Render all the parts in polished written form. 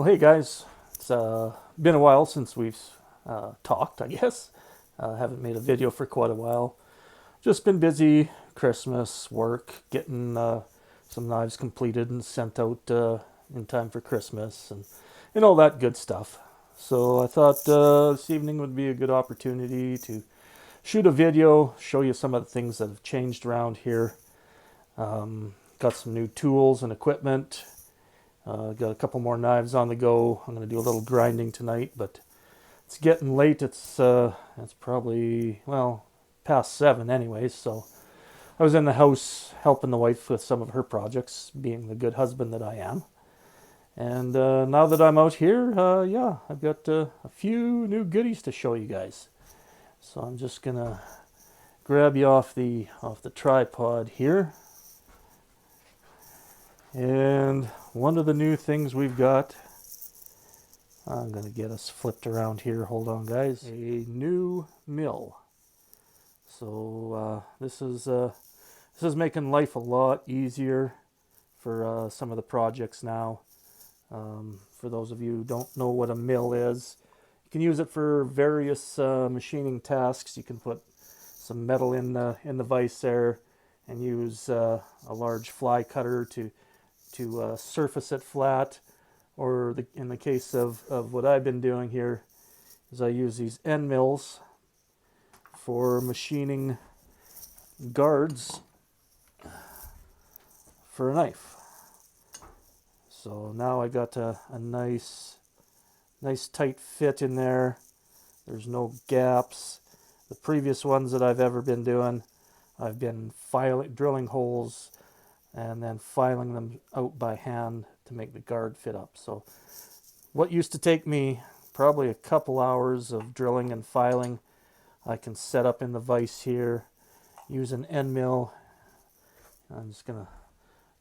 Well, hey guys, it's been a while since we've talked, I guess. Haven't made a video for quite a while. Just been busy, Christmas, work, getting some knives completed and sent out in time for Christmas and all that good stuff. So I thought this evening would be a good opportunity to shoot a video, show you some of the things that have changed around here. Got some new tools and equipment. Got a couple more knives on the go. I'm going to do a little grinding tonight, but it's getting late. It's probably, well, past 7 anyways, so I was in the house helping the wife with some of her projects, being the good husband that I am. And now that I'm out here, yeah, I've got a few new goodies to show you guys. So I'm just going to grab you off the tripod here. And one of the new things we've got, I'm going to get us flipped around here. Hold on, guys. A new mill. So this is making life a lot easier for some of the projects now. For those of you who don't know what a mill is, you can use it for various machining tasks. You can put some metal in the vise there and use a large fly cutter to surface it flat, or in the case of what I've been doing here is I use these end mills for machining guards for a knife. So now I got a nice tight fit in there. There's no gaps. The previous ones that I've ever been doing, I've been drilling holes and then filing them out by hand to make the guard fit up. So what used to take me probably a couple hours of drilling and filing, I can set up in the vise here, use an end mill. I'm just gonna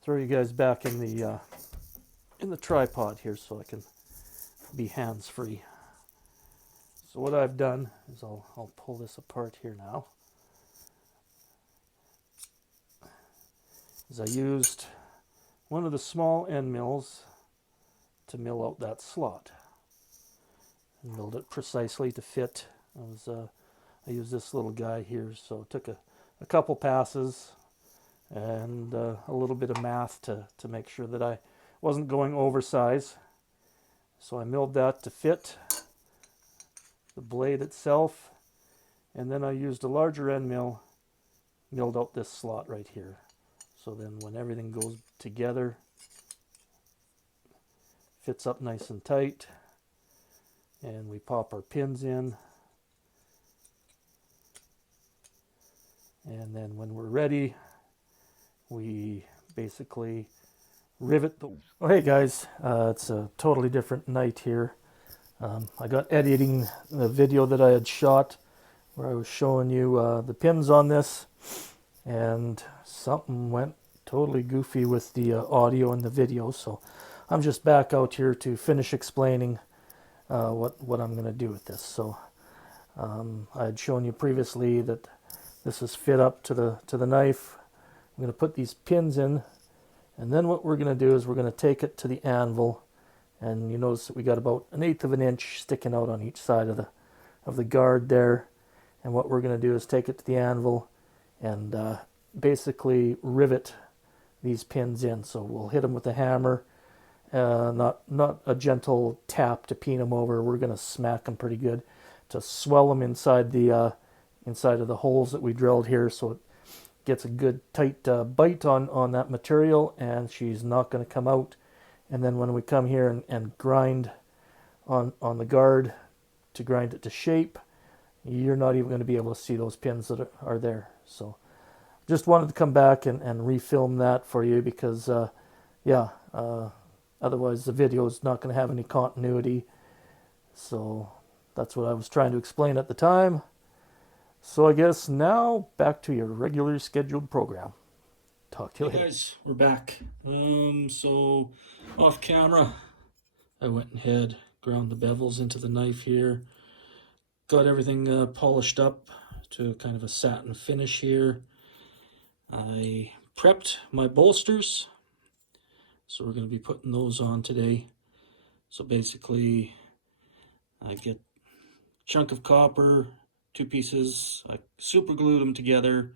throw you guys back in the tripod here so I can be hands-free. So what I've done is I'll pull this apart here now. Is I used one of the small end mills to mill out that slot. And milled it precisely to fit. I used this little guy here, so it took a couple passes and a little bit of math to make sure that I wasn't going oversize. So I milled that to fit the blade itself, and then I used a larger end mill, milled out this slot right here. So then when everything goes together, fits up nice and tight, and we pop our pins in. And then when we're ready, we basically rivet the... Oh, hey guys, it's a totally different night here. I got editing the video that I had shot where I was showing you the pins on this, and something went totally goofy with the audio and the video, so I'm just back out here to finish explaining what I'm going to do with this. So I had shown you previously that this is fit up to the knife. I'm going to put these pins in, and then what we're going to do is we're going to take it to the anvil, and you notice that we got about 1/8 of an inch sticking out on each side of the guard there. And what we're going to do is take it to the anvil and basically rivet these pins in. So we'll hit them with a hammer, not a gentle tap to peen them over. We're going to smack them pretty good to swell them inside of the holes that we drilled here, so it gets a good tight bite on that material, and she's not going to come out. And then when we come here and grind on the guard to grind it to shape, you're not even going to be able to see those pins that are there. So just wanted to come back and refilm that for you because, otherwise the video is not going to have any continuity. So that's what I was trying to explain at the time. So I guess now back to your regular scheduled program. Talk to you later. Hey guys, we're back. So off camera, I went ahead, ground the bevels into the knife here, got everything polished up to kind of a satin finish here. I prepped my bolsters, so we're going to be putting those on today. So basically, I get a chunk of copper, 2 pieces, I super glue them together,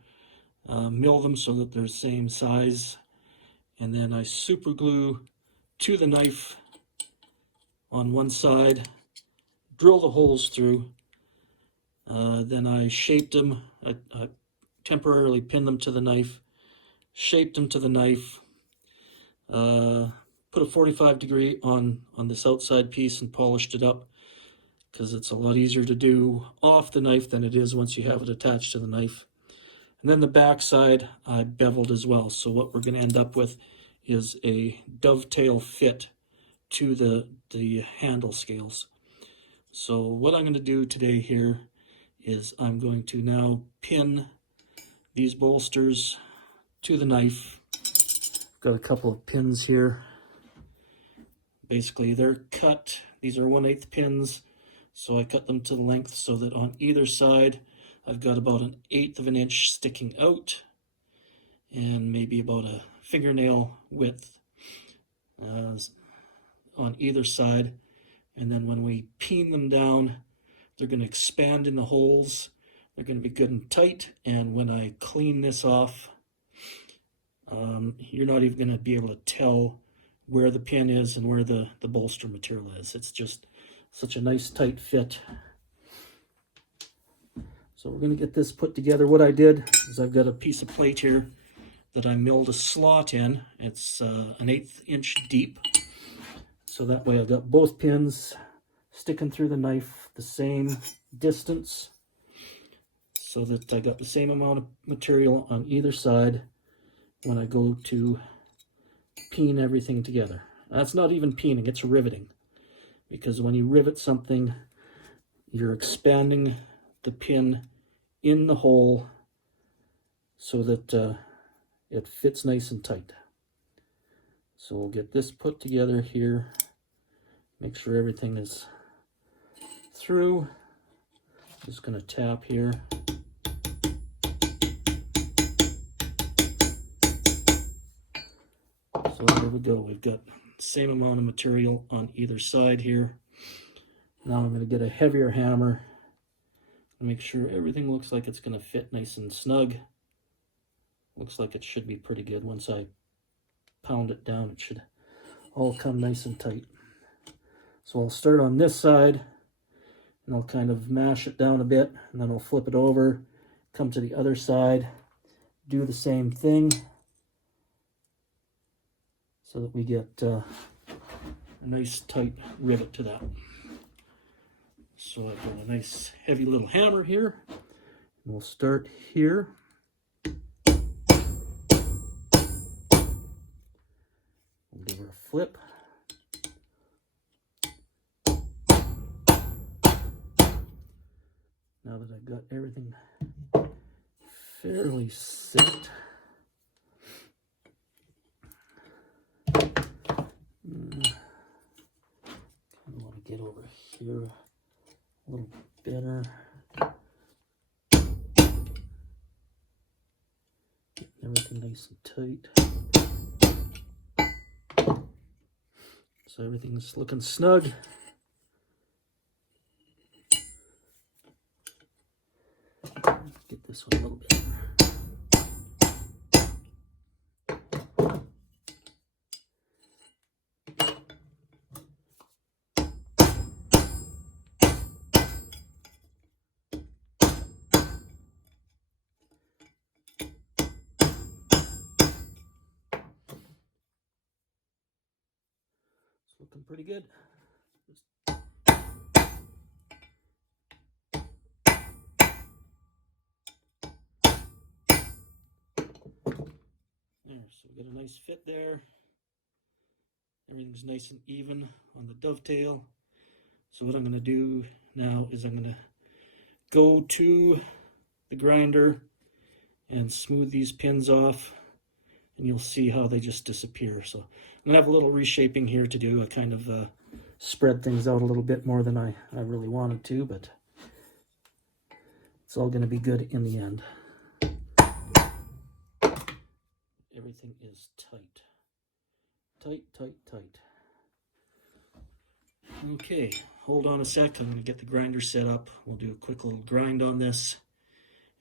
mill them so that they're the same size, and then I super glue to the knife on one side, drill the holes through, then I shaped them, I temporarily pinned them to the knife, shaped them to the knife, put a 45 degree on this outside piece and polished it up, because it's a lot easier to do off the knife than it is once you have it attached to the knife. And then the back side I beveled as well. So what we're going to end up with is a dovetail fit to the handle scales. So what I'm going to do today here is I'm going to now pin these bolsters to the knife. Got a couple of pins here. Basically they're cut. These are 1/8 pins. So I cut them to the length so that on either side I've got about 1/8 of an inch sticking out and maybe about a fingernail width on either side. And then when we peen them down, they're going to expand in the holes. They're going to be good and tight. And when I clean this off, you're not even going to be able to tell where the pin is and where the bolster material is. It's just such a nice tight fit. So we're going to get this put together. What I did is I've got a piece of plate here that I milled a slot in. It's 1/8 inch deep. So that way I've got both pins sticking through the knife the same distance, so that I got the same amount of material on either side when I go to peen everything together. That's not even peening, it's riveting. Because when you rivet something, you're expanding the pin in the hole so that it fits nice and tight. So we'll get this put together here, make sure everything is through. Just going to tap here. So there we go. We've got the same amount of material on either side here. Now I'm going to get a heavier hammer and make sure everything looks like it's going to fit nice and snug. Looks like it should be pretty good. Once I pound it down, it should all come nice and tight. So I'll start on this side and I'll kind of mash it down a bit, and then I'll flip it over, come to the other side, do the same thing so that we get a nice tight rivet to that. So I've got a nice heavy little hammer here. We'll start here. We'll give her a flip. Now that I've got everything fairly set, I want to get over here a little better. Getting everything nice and tight. So everything's looking snug. Get this one a little bit. It's looking pretty good. There, so we got a nice fit there. Everything's nice and even on the dovetail. So what I'm going to do now is I'm going to go to the grinder and smooth these pins off, and you'll see how they just disappear. So I'm going to have a little reshaping here to do. I kind of spread things out a little bit more than I really wanted to, but it's all going to be good in the end. Everything is tight. Tight, tight, tight. Okay, hold on a sec. I'm going to get the grinder set up. We'll do a quick little grind on this,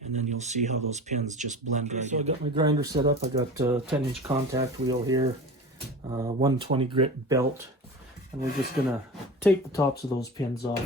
and then you'll see how those pins just blend right in. So I got my grinder set up. I got a 10-inch contact wheel here, 120 grit belt, and we're just going to take the tops of those pins off.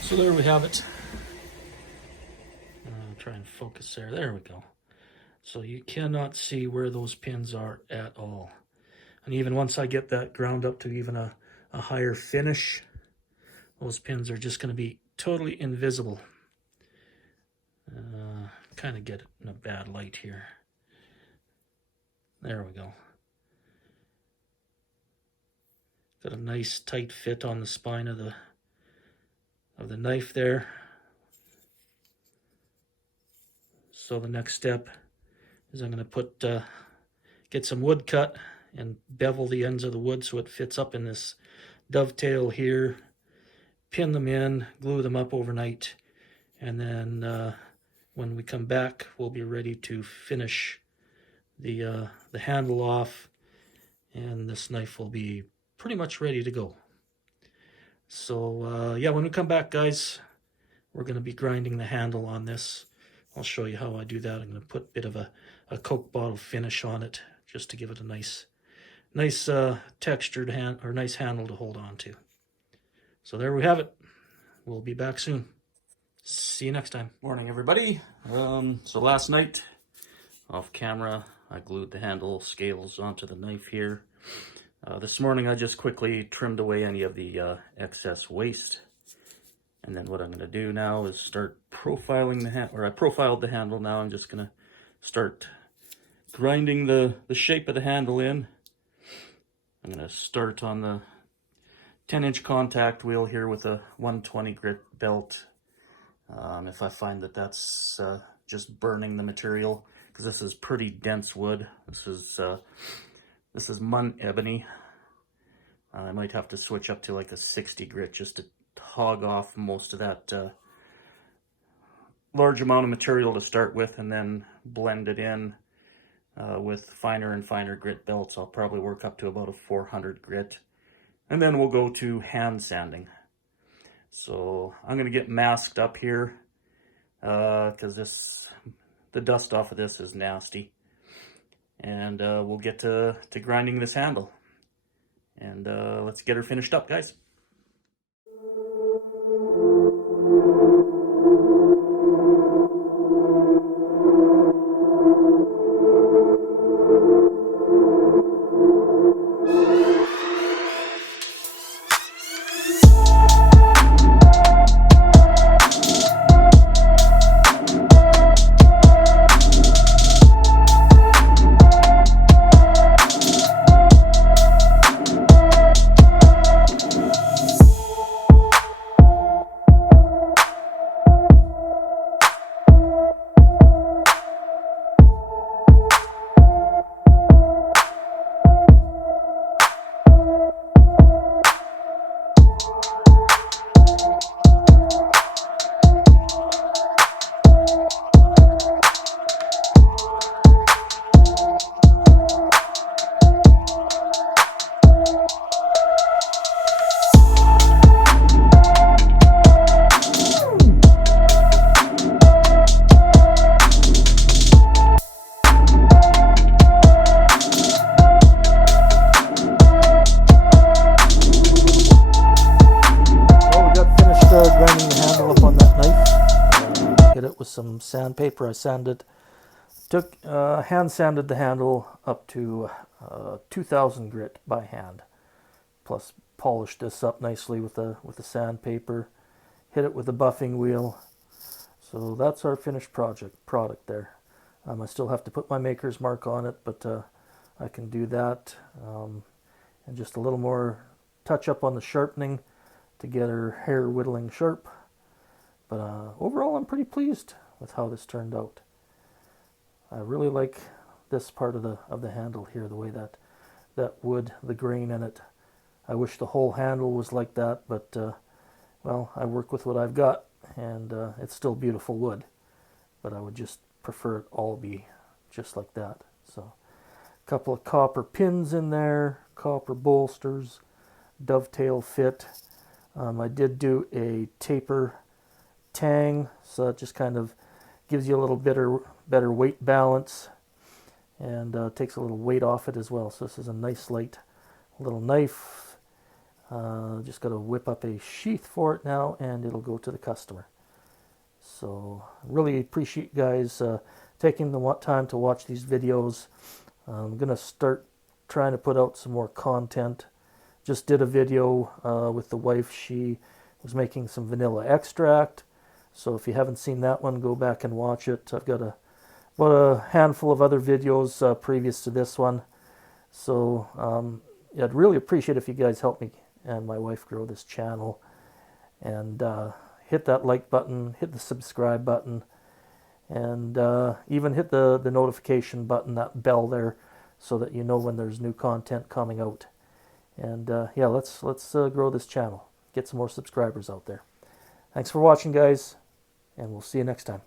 So there we have it. I'll try and focus there. There we go. So you cannot see where those pins are at all. And even once I get that ground up to even a higher finish, those pins are just going to be totally invisible. Kind of get it in a bad light here. There we go. Got a nice tight fit on the spine of the knife there. So the next step is I'm going to get some wood cut and bevel the ends of the wood so it fits up in this dovetail here. Pin them in, glue them up overnight, and then when we come back, we'll be ready to finish the handle off, and this knife will be pretty much ready to go. So yeah, when we come back, guys, we're going to be grinding the handle on this. I'll show you how I do that. I'm going to put a bit of a Coke bottle finish on it just to give it a nice textured nice handle to hold on to. So there we have it. We'll be back soon. See you next time. Morning, everybody. So last night, off camera, I glued the handle scales onto the knife here. This morning, I just quickly trimmed away any of the excess waste. And then what I'm going to do now is start profiling the handle, or I profiled the handle. Now I'm just going to start grinding the shape of the handle in. I'm going to start on the 10-inch contact wheel here with a 120 grit belt. If I find that that's just burning the material, because this is pretty dense wood. This is Mun ebony. I might have to switch up to like a 60 grit just to hog off most of that large amount of material to start with, and then blend it in with finer and finer grit belts. I'll probably work up to about a 400 grit, and then we'll go to hand sanding. So I'm going to get masked up here because the dust off of this is nasty, and we'll get to grinding this handle, and let's get her finished up, guys. Grinding the handle up on that knife. Hit it with some sandpaper. I hand sanded the handle up to 2000 grit by hand. Plus polished this up nicely with the sandpaper. Hit it with a buffing wheel. So that's our finished product there. I still have to put my maker's mark on it, but I can do that. And just a little more touch up on the sharpening to get her hair whittling sharp. But overall, I'm pretty pleased with how this turned out. I really like this part of the handle here, the way that wood, the grain in it. I wish the whole handle was like that, but well, I work with what I've got, and it's still beautiful wood, but I would just prefer it all be just like that. So a couple of copper pins in there, copper bolsters, dovetail fit. I did do a taper tang, so it just kind of gives you a little better weight balance, and takes a little weight off it as well. So this is a nice light little knife. Just got to whip up a sheath for it now, and it'll go to the customer. So really appreciate you guys taking the time to watch these videos. I'm gonna start trying to put out some more content. Just did a video with the wife. She was making some vanilla extract. So if you haven't seen that one, go back and watch it. I've got about a handful of other videos previous to this one. So yeah, I'd really appreciate if you guys help me and my wife grow this channel. And hit that like button, hit the subscribe button, and even hit the notification button, that bell there, so that you know when there's new content coming out. And yeah, let's grow this channel, get some more subscribers out there. Thanks for watching, guys, and we'll see you next time.